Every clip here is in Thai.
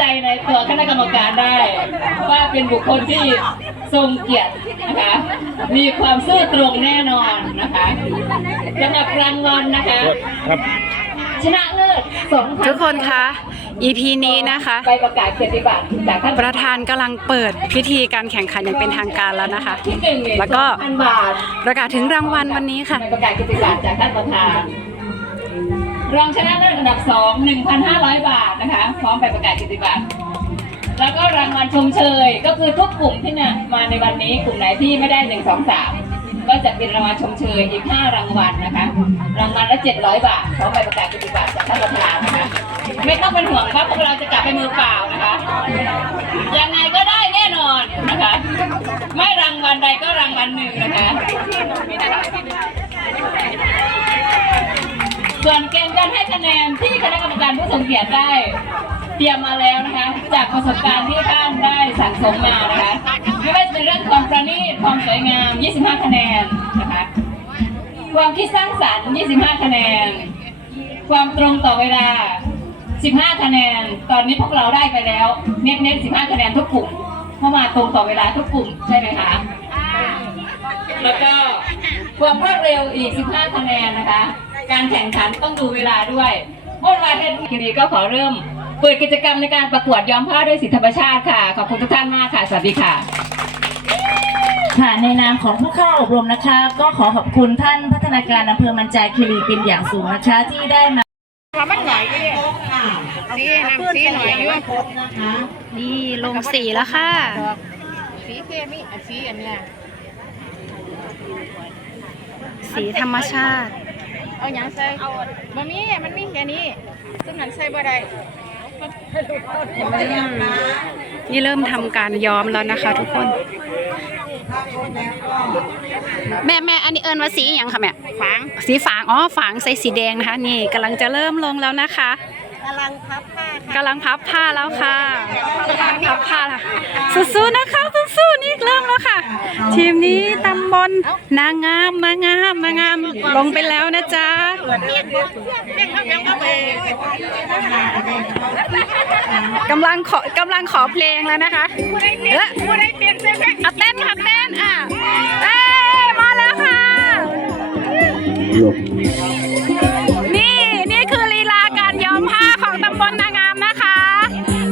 ใจในตัวคณะกรรมการได้ ว่าเป็นบุคคลที่ทรงเกียรตินะคะ มีความซื่อตรงแน่นอนนะคะสำหรับรางวัลนะคะ ครับชนะเลิศสองทุกคนคะ EP นี้นะคะใบประกาศเกียรติบัตรจากท่านประธานกำลังเปิดพิธีการแข่งขันอย่างเป็นทางการแล้วนะคะที่หนึ่งเนี่ยแล้วก็พันบาทประกาศถึงรางวัลวันนี้ค่ะใบประกาศเกียรติบัตรจากท่านประธาน รองชนะเลิศอันดับสอง1,500 บาทนะคะ พร้อมใบประกาศเกียรติบัตรแล้วก็รางวัลชมเชย ก็คือทุกกลุ่มที่เนี่ยมาในวันนี้กลุ่มไหนที่ไม่ได้หนึ่งสองสามก็จะเป็นรางวัลชมเชยอีก 5 รางวัลนะคะ รางวัลละ 700 บาทพร้อมใบประกาศเกียรติบัตรจากท่านประธานนะคะ ไม่ต้องเป็นห่วงว่าพวกเราจะกลับไปมือเปล่านะคะ ยังไงก็ได้แน่นอนนะคะ ไม่รางวัลใดก็รางวัลหนึ่งนะคะ ส่วนเกณฑ์การให้คะแนนที่คณะกรรมการผู้ทรงเกียรติได้ เตรียมมาแล้วนะคะ จากประสบการณ์ที่ท่านได้สั่งสมมานะคะไม่ว่าจะเป็นเรื่องความประณีตความสวยงาม 25 คะแนนนะคะความคิดสร้างสรรค์ 25 คะแนน ความตรงต่อเวลา 15 คะแนน ตอนนี้พวกเราได้ไปแล้ว เน้นเน้น15 คะแนนทุกกลุ่มเพราะมาตรงต่อเวลาทุกกลุ่มใช่ไหมคะแล้วก็ความรวดเร็วอีก 15 คะแนนนะคะ การแข่งขันต้องดูเวลาด้วยเมื่อวานเทศกิรีก็ขอเริ่ม เปิดกิจกรรมในการประกวดย้อมผ้าด้วยสีธรรมชาติค่ะ ขอบคุณทุกท่านมากค่ะ สวัสดีค่ะ ค่ะในนามของผู้เข้าอบรมนะคะ ก็ขอขอบคุณท่านพัฒนาการอำเภอมันจาคีรีเป็นอย่างสูงนะคะที่ได้มาสีน้ำสีหน่อยอยู่นี่ลงสีแล้วค่ะ สีเคมีอะสีอันเนี้ยสีธรรมชาติ เอาหยังใส่บ่มีมันมีแค่นี้ซึ่งนั้นใส่บ่ได้นี่เริ่มทำการย้อมแล้วนะคะ ทุกคน แม่แม่อันนี้เอิญว่าสีอหย่างค่ะแม่ฝาง สีฝางอ๋อฝางใส่สีแดงนะคะ นี่กำลังจะเริ่มลงแล้วนะคะ กำลังพับผ้าค่ะกำลังพับผ้าแล้วค่ะพับผ้าละสู้ๆนะคะสู้ๆนี่เริ่มแล้วค่ะ ทีมนี้ตำบลนางงามนางงามนางงามลงไปแล้วนะจ๊ะกำลังขอกำลังขอเพลงแล้วนะคะเอ๊ะผู้ใดเตียนเสื้อเอาเต้นค่ะเต้นอะเอ้มาแล้วค่ะ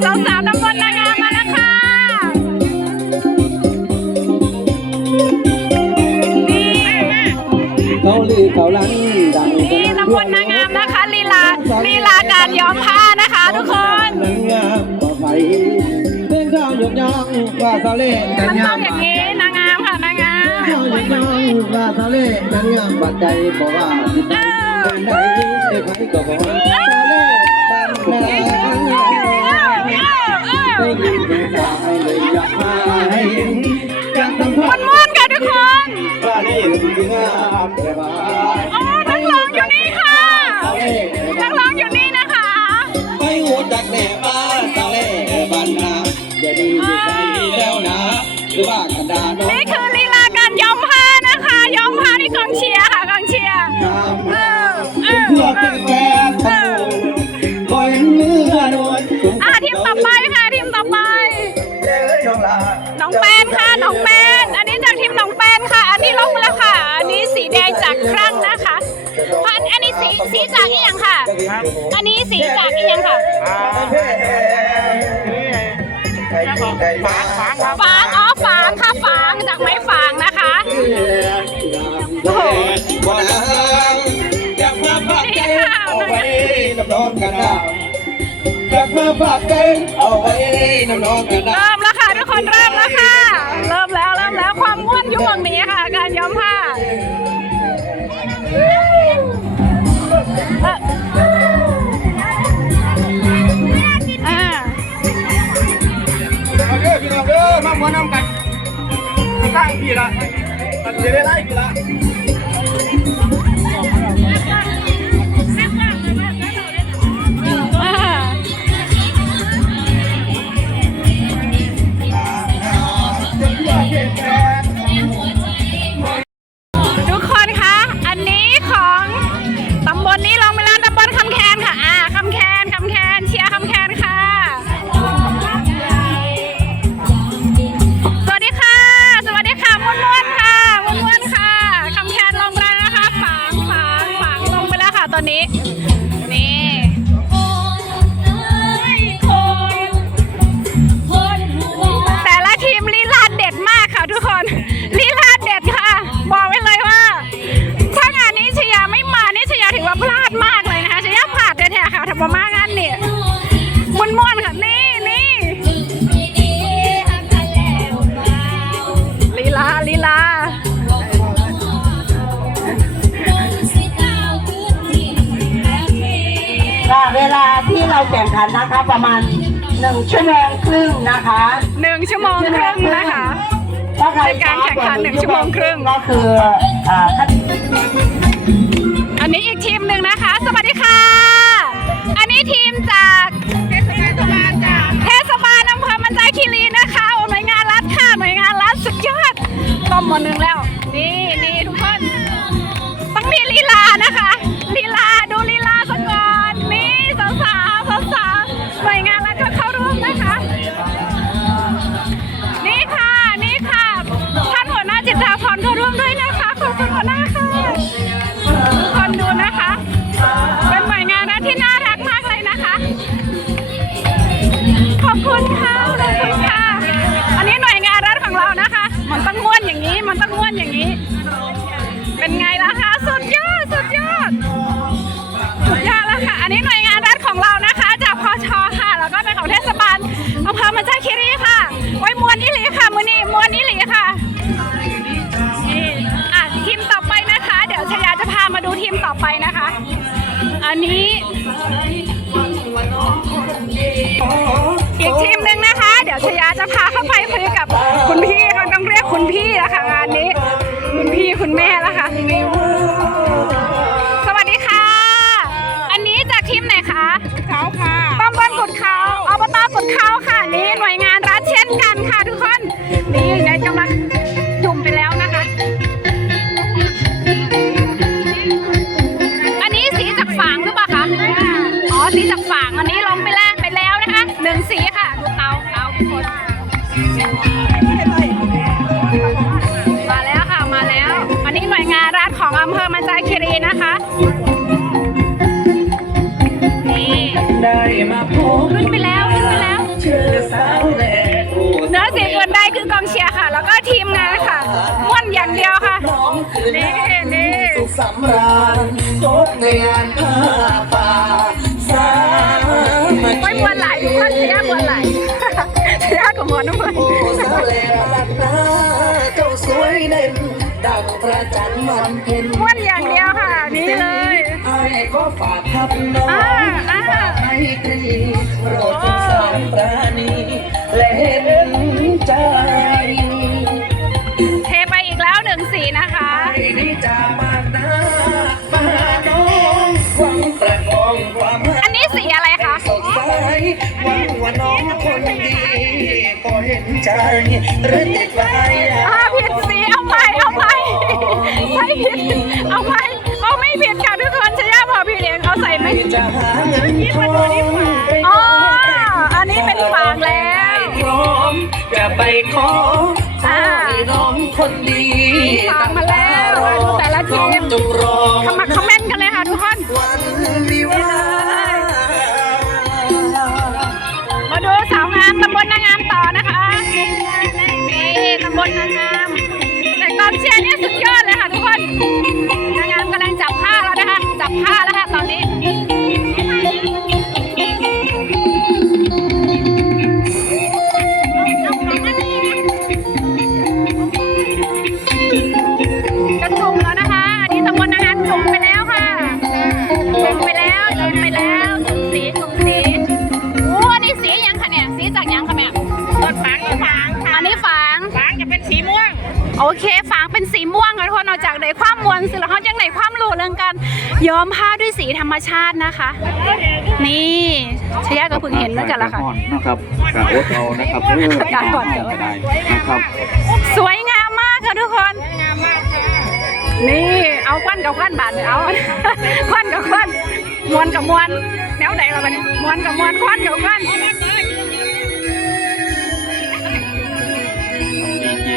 สาวสาวๆตำบลนางงามมาแล้วค่ะนี่เขาลือเขาลังดังนี่ตำบลนางงามนะคะลีลาลีลาการย้อมผ้านะคะทุกคนนางงามต่อไปเต้นข้าวยกย่องว่าสาวเล่กัมันนต้งาองมอย่างนี้นางงามค่ะนางงามข้าวยกย่องว่าสาวเล่กันงามบัดใจบอกว่าสิไปกันไหนไอ้ไผก็บ งามแต่ว่าอ๋อนักร้องอยู่นี่ค่ะ นักร้องอยู่นี่นะคะไปหูจักแหน่บ้านสาวเล่บ้านนาเดี๋ยวนี้อยู่ใจแล้วนะ หรือว่ากันดาโนนี่คือลีลาการย้อมผ้านะคะย้อมผ้าที่กองเชียร์ค่ะกองเชียร์เพื่อเป็นแฟน จากครั่งนะคะอันอันนี้สีสีจากอีหยังค่ะ อันนี้สีจากอีหยังค่ะใครที่ได้มาฝากฝางอ๋อฝางค่ะฝางจากไม้ฝางนะคะโอ้โหวันนั้นอยากมาฝากใจเอาไว้น้ำนองกันดาอยากมาฝากใจเอาไว้น้ำนองกันดาเริ่มแล้วค่ะทุกคนเริ่มแล้วค่ะ เริ่มแล้วเริ่มแล้วความม่วนอยู่ตรงนี้ค่ะ การย้อมผ้า หัวน้ำกันตั้งพี่ละตัดเสียได้ไล่พี่ละ เวลาที่เราแข่งขันนะคะ ประมาณหนึ่งชั่วโมงครึ่งนะคะหนึ่งชั่วโมงครึ่งนะคะถ้าใครเป็นการแข่งขันหนึ่งชั่วโมงครึ่งก็คืออ่าขั้นอันนี้อีกทีมหนึ่งนะคะ สวัสดีค่ะ อันนี้ทีมจากเทศบาลจากเทศบาลอำเภอมันจาคีรีนะคะโอ้หน่วยงานรัฐค่ะหน่วยงานรัฐสุดยอดต้มหมดหนึ่งแล้ว อำเภอมันจาคีรีค่ะไว้มวนอิหลีค่ะมือนี้มวนอิหลีค่ะนี่อะทีมต่อไปนะคะ เดี๋ยวชยาจะพามาดูทีมต่อไปนะคะ อันนี้อีกทีมหนึ่งนะคะ เดี๋ยวชยาจะพาเข้าไปคุยกับคุณพี่เขาต้องเรียกคุณพี่นะคะงานนี้ คุณพี่คุณแม่นะคะ ฝางอันนี้ลงไปแล้วไปแล้วนะคะหนึ่งสีค่ะ ดูเตาเตาทุกคนมาแล้วค่ะมาแล้ว อันนี้หน่วยงานรัฐของอำเภอมันจาคีรีนะคะนี่ได้มาพบขึ้นไปแล้วขึ้นไปแล้วเนื้อเสียงอื่นใดคือกองเชียร์ค่ะ แล้วก็ทีมงานค่ะม่วนอย่างเดียวค่ะนี่นี่สุขสำราญโต๊ะในงานผ้า นดังพระจันทร์มันเพ็ญม่วนอย่างเดียวค่ะนี่เลยไอ้ก็ฝากทับน้องอ่าอ่าฝากให้ตรีโปรดจงสารปราณีและเห็นใจเทไปอีกแล้วหนึ่งสีนะคะไม่ได้จะมาหน้ามาน้องหวังประคองความรักอันนี้สีอะไรคะสดใสหวังว่าน้องคนดีก็เห็นใจหรือติดไว้อ่าผิดสีเอา ไม่ผิด เอาใหม่เอาไม่ผิดค่ะทุกคนชยาพอพี่เลี้ยงเอาใส่ไม่จะหาดูนี่ฝาอ๋อ อันนี้เป็นฟางแล้วพร้อมจะไปขอขอให้น้องคนดีฟางมาแล้วดูแต่ละทีมน้องจงรอขมักข ความมวลสิแล้วเขายังในความรู้เรื่องการย้อมผ้าด้วยสีธรรมชาตินะคะ นี่ชยะก็เพิ่งเห็นเหมือนกันละค่ะนะครับการอดเอานะครับเพื่อการก่อนเดี๋ยวก็ได้นะครับสวยงามมากค่ะทุกคนงามมากค่ะนี่เอาควันกับควันบาดเอาควันกับควันมวนกับมวนแนวไหนเราบันนี้มวนกับมวนควันกับควัน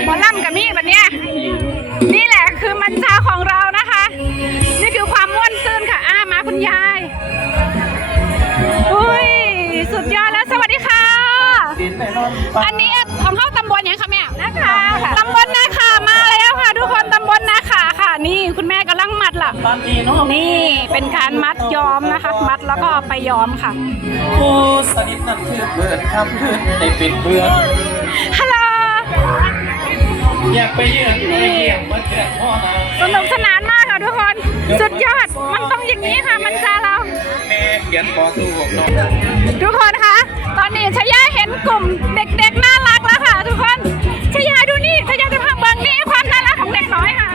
หมอล่ำกับมี่แบบเนี้ยนี่แหละ คือมันชาของเรานะคะ นี่คือความม่วนซื่นค่ะอ้ามาคุณยายอุ้ยสุดยอดแล้วสวัสดีค่ะ อันนี้ของเข้าตำบลยังคะแม่นาคาค่ะตำบลนาคามาแล้วค่ะ ทุกคนตำบลนาคาค่ะ นี่คุณแม่กำลังมัดล่ะนี่เป็นการมัดย้อมนะคะ มัดแล้วก็เอาไปย้อมค่ะโอ้สนิทนั่นคือเพื่อนคำคืนได้เป็นเพื่อนฮัลโหล อยากไปยือนี่สนุกสนานมากค่ะทุกคน สุดยอด มันต้องอย่างนี้ค่ะ มันจะเรา แม่เขียนขอดูของน้ทุกคนคะ ตอนนี้ชยาเห็นกลุ่มเด็กๆน่ารักแล้วค่ะ ทุกคนชยาดูนี่ชยาจะพาเบิ่งนี่ความน่ารักของเด็กน้อยค่ะ